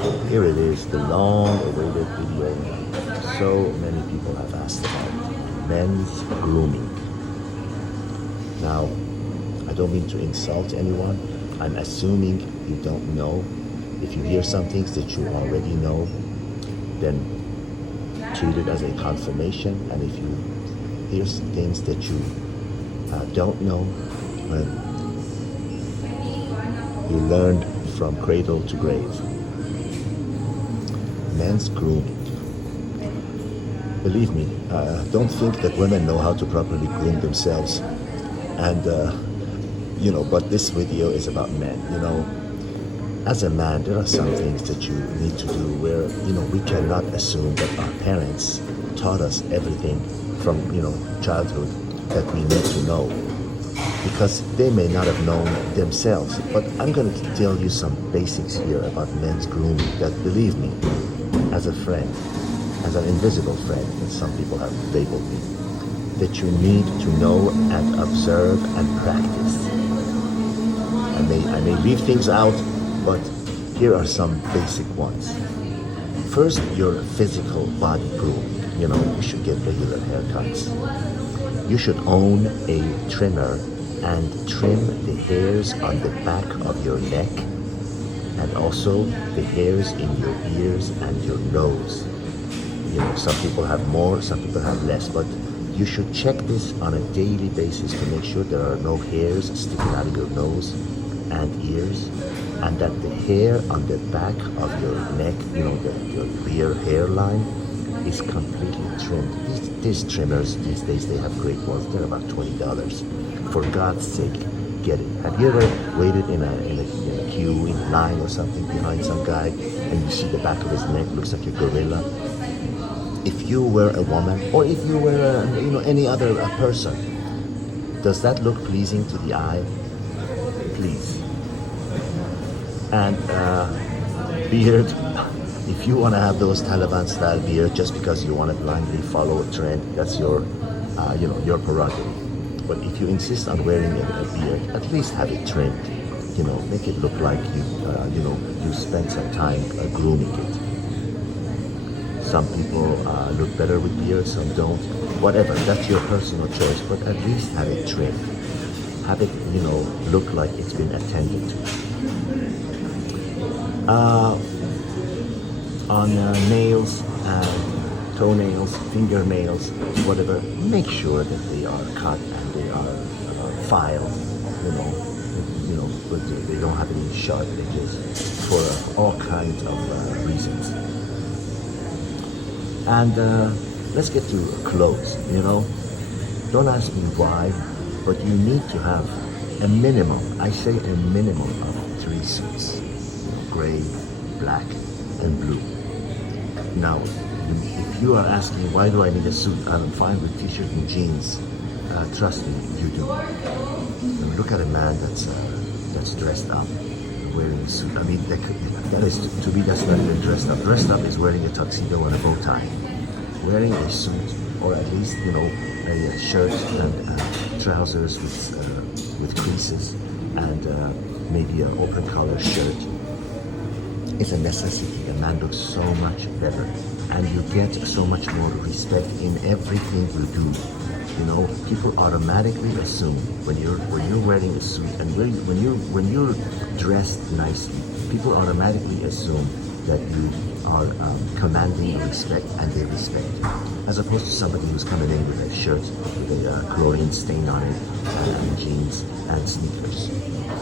Here it is, the long-awaited video so many people have asked about men's grooming. Now, I don't mean to insult anyone. I'm assuming you don't know. If you hear some things that you already know, then treat it as a confirmation. And if you hear things that you don't know, well, you learned from cradle to grave. Men's grooming. Believe me, don't think that women know how to properly groom themselves. And, but this video is about men. As a man, there are some things that you need to do where, we cannot assume that our parents taught us everything from, childhood that we need to know. Because they may not have known themselves. But I'm going to tell you some basics here about men's grooming that, believe me, as a friend, as an invisible friend, as some people have labeled me, that you need to know and observe and practice. I may leave things out, but here are some basic ones. First, your physical body grooming. You should get regular haircuts. You should own a trimmer and trim the hairs on the back of your neck and also the hairs in your ears and your nose. Some people have more, some people have less, but you should check this on a daily basis to make sure there are no hairs sticking out of your nose and ears, and that the hair on the back of your neck, your rear hairline, is completely trimmed. These trimmers these days, they have great ones. They're about $20. For God's sake, get it. Have you ever waited in a queue, in a line or something behind some guy, and you see the back of his neck looks like a gorilla? If you were a woman, or if you were any other person, does that look pleasing to the eye? Please. And beard. If you want to have those Taliban-style beard just because you want to blindly follow a trend, that's your prerogative. But if you insist on wearing a beard, at least have it trimmed. Make it look like you spent some time grooming it. Some people look better with beards, some don't. Whatever, that's your personal choice. But at least have it trimmed. Have it, look like it's been attended to. On nails, toenails, fingernails, whatever, make sure that they are cut and they are filed, but they don't have any sharp edges for all kinds of reasons. And let's get to clothes, Don't ask me why, but you need to have a minimum, I say a minimum of 3 suits, gray, black, and blue. Now, if you are asking, why do I need a suit? I'm fine with t-shirt and jeans. Trust me, you do. And look at a man that's dressed up, wearing a suit. I mean, that is, to me, that's not even dressed up. Dressed up is wearing a tuxedo and a bow tie. Wearing a suit, or at least, a shirt and trousers with creases, and maybe an open collar shirt. It's a necessity. A man looks so much better, and you get so much more respect in everything you do. People automatically assume when you're wearing a suit and when you're dressed nicely, people automatically assume that you are commanding respect, and they respect you, as opposed to somebody who's coming in with a shirt with a chlorine stain on it, and jeans and sneakers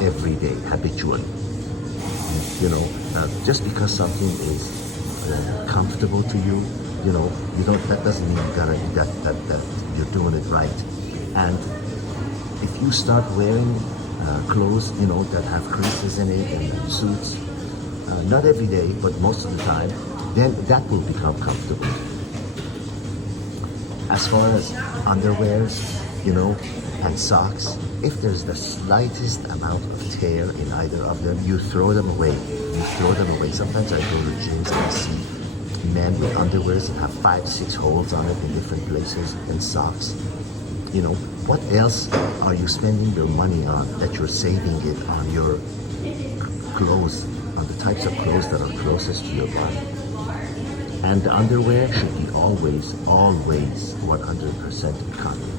every day, habitually. Just because something is comfortable to you, that doesn't mean that you're doing it right. And if you start wearing clothes, that have creases in it and suits, not every day, but most of the time, then that will become comfortable. As far as underwears, and socks, if there's the slightest amount of tear in either of them, you throw them away. Sometimes I go to gyms and I see men with underwears that have 5-6 holes on it in different places, and socks. What else are you spending your money on that you're saving it on your clothes, on the types of clothes that are closest to your body. And the underwear should be always 100% cotton.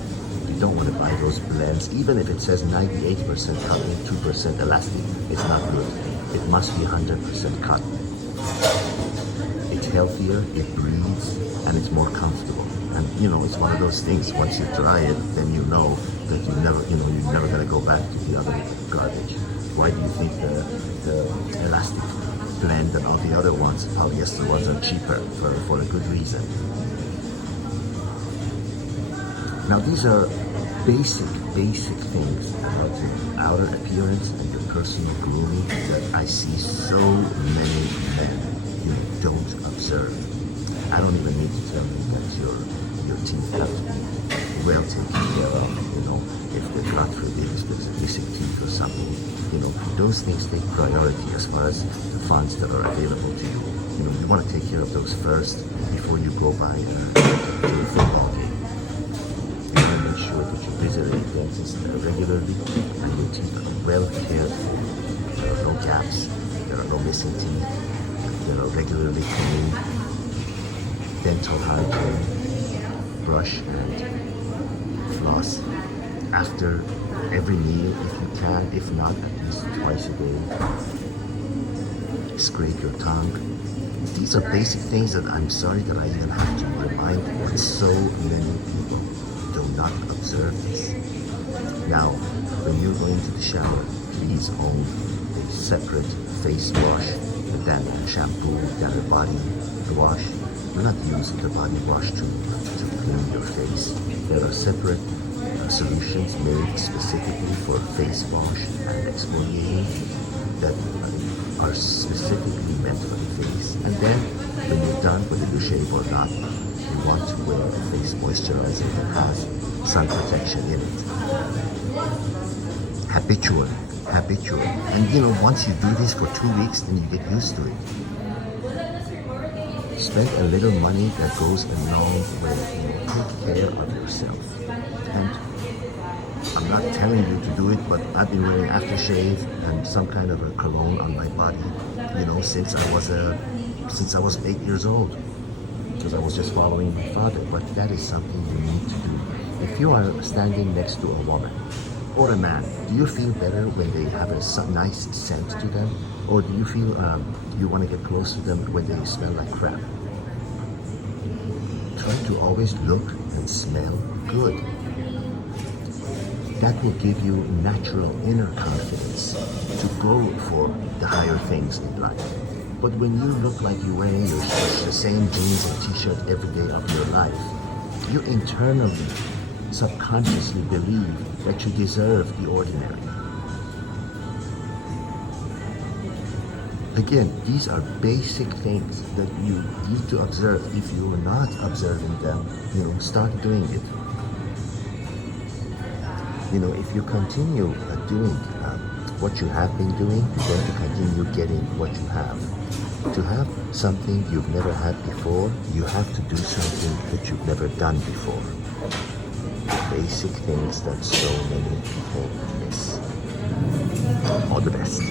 You don't want to buy those blends, even if it says 98% cotton, 2% elastic. It's not good. It must be 100% cotton. It's healthier, it breathes, and it's more comfortable. And it's one of those things. Once you try it, then you know that you're never gonna go back to the other garbage. Why do you think the elastic blend and all the other ones, polyester ones, are cheaper? For a good reason. Now these are basic things about your outer appearance and your personal grooming that I see so many men don't observe. I don't even need to tell you that your teeth have to be well taken care of. If the God forbid there's a missing tooth or something, those things take priority as far as the funds that are available to you. You want to take care of those first before you go by to a football game. You want to make sure that you visit a dentist regularly and your teeth are well cared for. There are no gaps, there are no missing teeth, they are regularly cleaned. Dental hygiene, brush and floss after every meal if you can, if not, at least twice a day. Scrape your tongue. These are basic things that I'm sorry that I even have to remind, but so many people do not observe this. Now, when you go into the shower, please own a separate face wash, then shampoo, then a body wash. Do not use the body wash to clean your face. There are separate solutions made specifically for face wash and exfoliating that are specifically meant for the face. And then when you're done, whether you shave or not, you want to wear a face moisturizer that has sun protection in it. Habitually. And once you do this for 2 weeks, then you get used to it. Spend a little money that goes a long way. Take care of yourself. And I'm not telling you to do it, but I've been wearing aftershave and some kind of a cologne on my body, since I was 8 years old, because I was just following my father. But that is something you need to do. If you are standing next to a woman or a man, do you feel better when they have a nice scent to them? Or do you feel you want to get close to them when they smell like crap? Try to always look and smell good. That will give you natural inner confidence to go for the higher things in life. But when you look like you're wearing the same jeans and t-shirt every day of your life, you internally, subconsciously believe that you deserve the ordinary. Again, these are basic things that you need to observe. If you are not observing them, start doing it. If you continue doing what you have been doing, you're going to continue getting what you have. To have something you've never had before, you have to do something that you've never done before. Basic things that so many people miss. All the best.